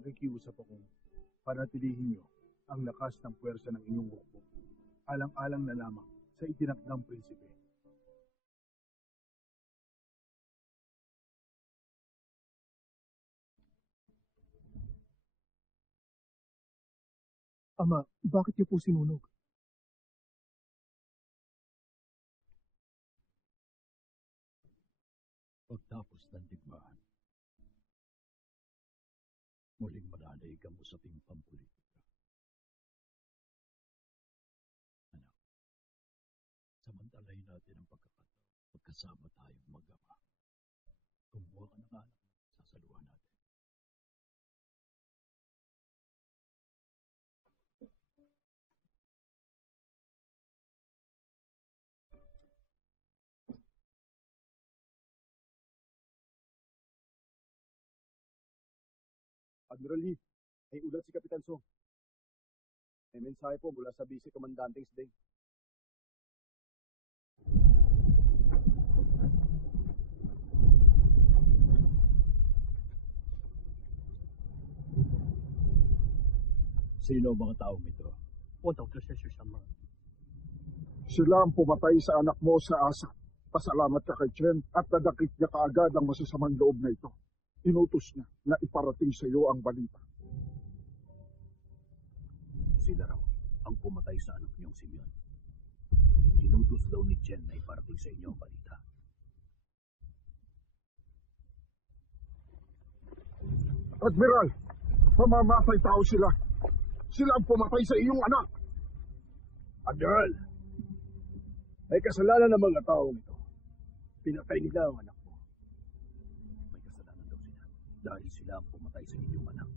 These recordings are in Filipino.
nakikiusap akong panatilihin niyo ang lakas ng puwersa ng inyong hukbo, alang-alang na lamang sa itinakdang prinsipe. Ama, bakit niyo po sinunog? Pagtapos ng digmaan, muling mananay ka mo sa pampulitika. Anak, samantalahin natin ang pagkakataon. Magkasama tayong mag-ama. Kumuha ka ng anak, sasaluhan natin. Admiral Lee, may ulat si Kapitan Song. May mensahe po mula sa Vice Comandante Deng. Sino ang mga taong ito? Dr. Cesar Samar. Sila ang pumatay sa anak mo sa asa. Pasalamat ka kay Chen at nadakit niya kaagad ang masasamang loob na ito. Inutos niya na iparating sa iyo ang balita. Sila raw ang pumatay sa anak niyong Simeon. Inutos daw ni Chen na iparating sa inyo ang balita. Admiral, mamamatay tao sila. Sila ang pumatay sa iyong anak. Admiral, may kasalanan ng mga taong ito. Pinatay nila ang anak mo. May kasalanan daw sila dahil sila ang pumatay sa inyong anak.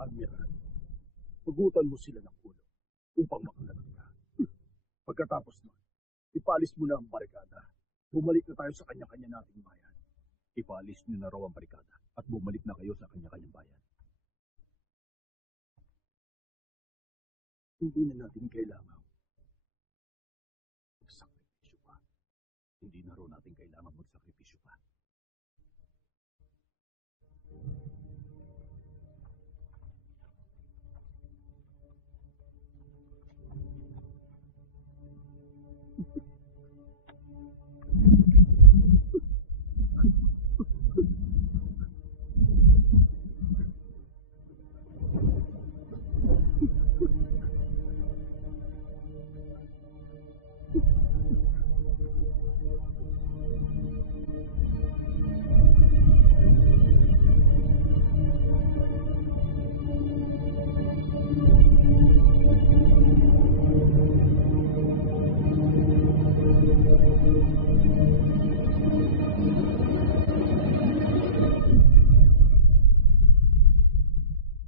Admiral, pugutan mo sila ng ulo upang makalagot ka. Pagkatapos nun, ipalis mo na ang barikada. Bumalik na tayo sa kanya-kanya nating bayan. Ipalis niyo na raw ang barikada at bumalik na kayo sa kanya-kanyang bayan. Hindi na natin kailangan magsakripisyo pa. Hindi na raw natin kailangan magsakripisyo pa.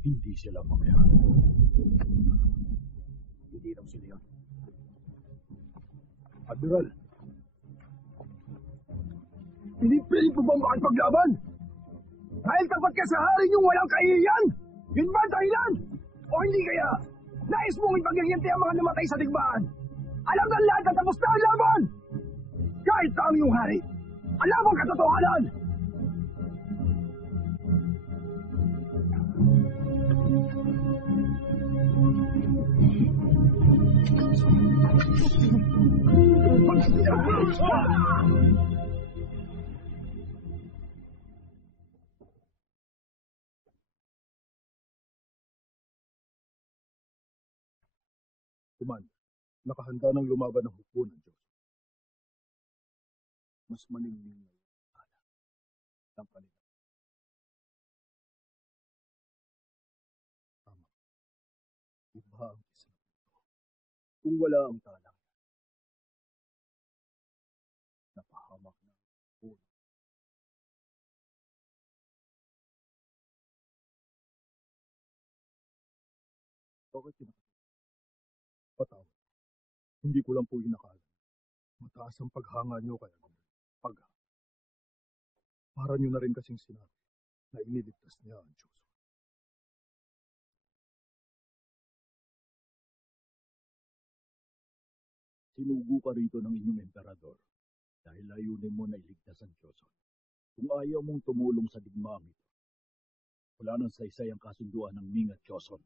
Hindi sila makayahan. Hindi raw sila yun. Admiral, pinipilit mo ba makipaglaban? Dahil tapat ka sa hari niyong walang kahihiyan? Yun ba ang dahilan? O hindi kaya? Nais mong ipaghihinti ang mga namatay sa digmaan? Alam ng lahat na tapos na ang laban! Kahit na ang iyong hari, alam ang katotohanan! Commander, nakahanda ng lumaban ng hukbo ng Diyos. Mas maningning na ala ng kanila. Tama. Iba ang isla nito. Kung wala ang talang, Napahamak na ang hukbo. Bakit kinakatawa? Patawad. Hindi ko lang po inakala. Mataas ang paghanga niyo kaya pagha. Para niyo na rin kasing sinabi na iniligtas niya ang Diyos. Sinugo ka rito ng inyong emperador dahil layunin mo na iligtas ang Joseon. Kung ayaw mong tumulong sa digmaang ito, wala nang saysay ang kasunduan ng Ming at Joseon.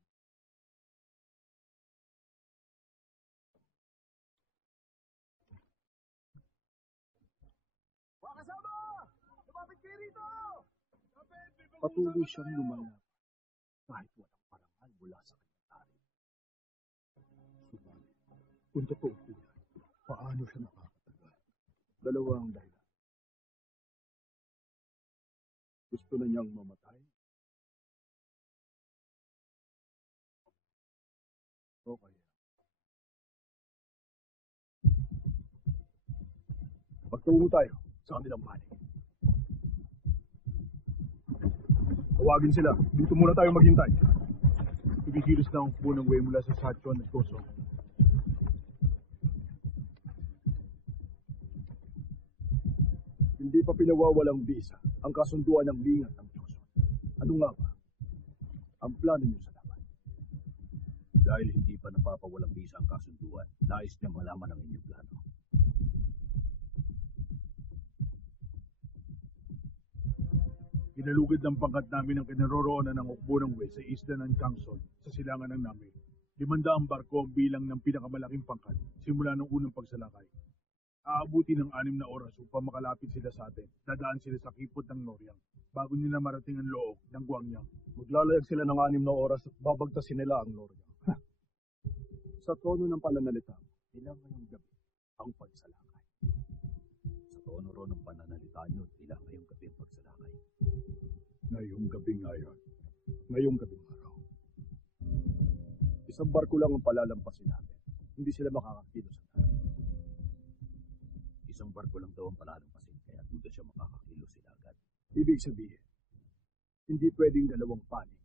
Mga kasama! Lumapit kayo rito! Patuloy siyang lumalaban kahit walang parangal mula sa kanyang hari. Subalit, kung totoo po yan, paano siya nakakatagal? Dalawa ang dahilan. Gusto na niyang mamatay o kaya Magtungo tayo sa kanilang panig. Tawagin sila. Dito muna tayo maghintay. Ibigiris na ang hukbo ng Wei mula sa Sachuan at Gosong. hindi pa pinawawalang bisa ang kasunduan ng Ming at ng Joseon. Ano nga ba ang plano niyo sa laban? Dahil hindi pa napapawalang bisa ang kasunduan, nais niya malaman ang inyong plano. Inalugad ng pangkat namin ang kinaroroonan ng hukbo ng Wei sa isla ng Kangson sa silangan ng Namib. 500 barko ang bilang ng pinakamalaking pangkat simula ng unang pagsalakay. Aabuti ng 6 na oras upang makalapit sila sa atin. Dadaan sila sa kipot ng Noryang bago nila marating ang loob ng Gwangyang. Maglalayag sila ng 6 na oras at babagtasin nila ang Noryang. Sa tono ng pananalita, ilang ngayong gabi ang pagsalakay. Sa tono ro ng pananalita niyo, ilang ngayong gabi ang pagsalakay. Ngayong gabi nga yan. Ngayong gabi araw. Isang barko lang ang palalampasin natin. Hindi sila makakakilos sa tayo. Isang barko lang daw ang palalampasin, kaya duda siya makakakilos sila agad. Ibig sabihin, hindi pwedeng dalawang panig.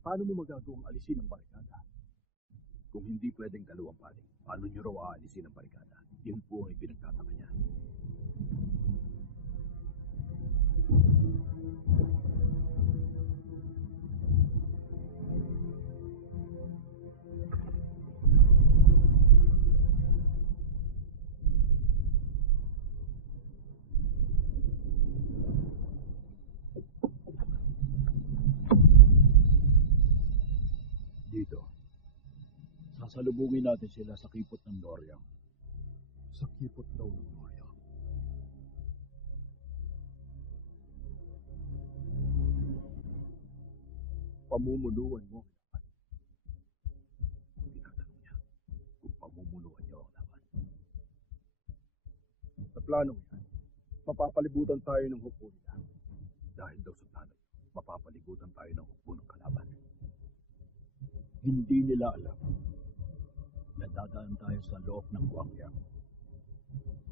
Paano mo magagawang alisin ang barikada? Kung hindi pwedeng dalawang panig, paano nyo raw aalisin ang barikada? Yun po ang ipinagtataka niya. Dito, sasalubungin natin sila sa kipot ng Noryang. Sa kipot daw ng Noryang. Pamumuluan mo ang laban. Tinatanong niya kung pamumuluan niyo ang laban. Sa planong yan, mapapalibutan tayo ng hukbo nila. Dahil daw sa plano niyo, mapapalibutan tayo ng hukbo ng kalaban. Hindi nila alam na dadaan tayo sa loob ng Gwangyang.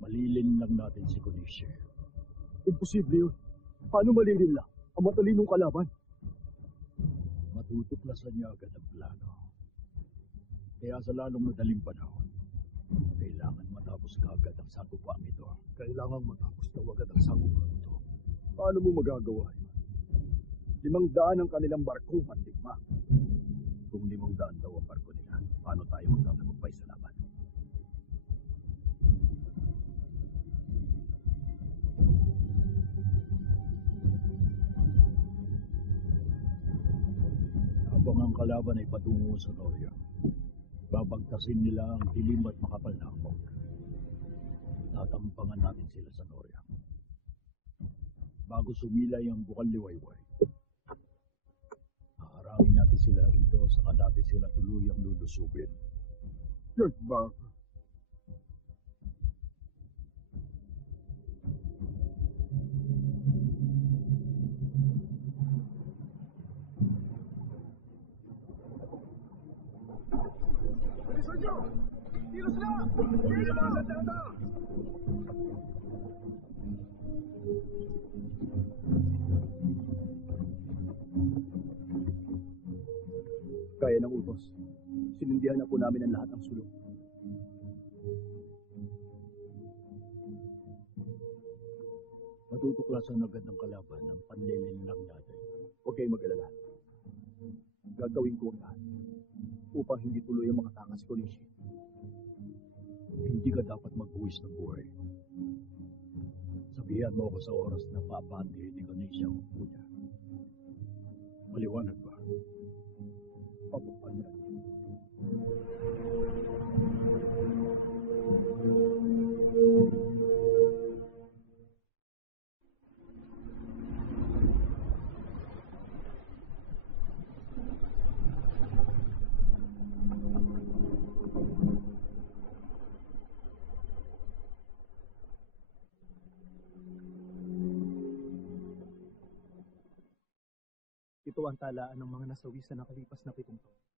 Malilin lang natin si Kunishe. Imposible yun. Paano malilin lang ang matalinong kalaban? Matutuklasan niya agad ang plano. Kaya sa lalong madaling panahon, kailangan matapos kaagad ang sagupang ito. Kailangang matapos daw agad ang sagupang ito. Paano mo magagawa yun? 500 ang kanilang barkong pandigma. Kung 500 daw ang barko nila, paano tayo magtatagumpay sa laban? Habang ang kalaban ay patungo sa Noryang, babagtasin nila ang dilim at makapal na hamog. Tatampangan natin sila sa Noryang. Bago sumilay ang bukal liwayway, haharangin natin sila rito, saka natin sila tuluyang lulusubin. Yan ba? Bilisan nyo! Kilos na! Kaya na! Sandata! Kaya ng utos, sinindihan na po namin ang lahat ng sulok. Matutuklasan agad ng kalaban ang panlilinlang natin. Huwag kayong mag-alala. Gagawin ko ang lahat upang hindi tuloy ang makatakas si Konishi. Hindi ka dapat mag-uwis ng buhay. Sabihan mo ako sa oras na papantihin ni Konishi ang upo niya. Maliwanag ba? Papapanyan. Ito ang talaan ng mga nasawi sa nakalipas na 7 taon.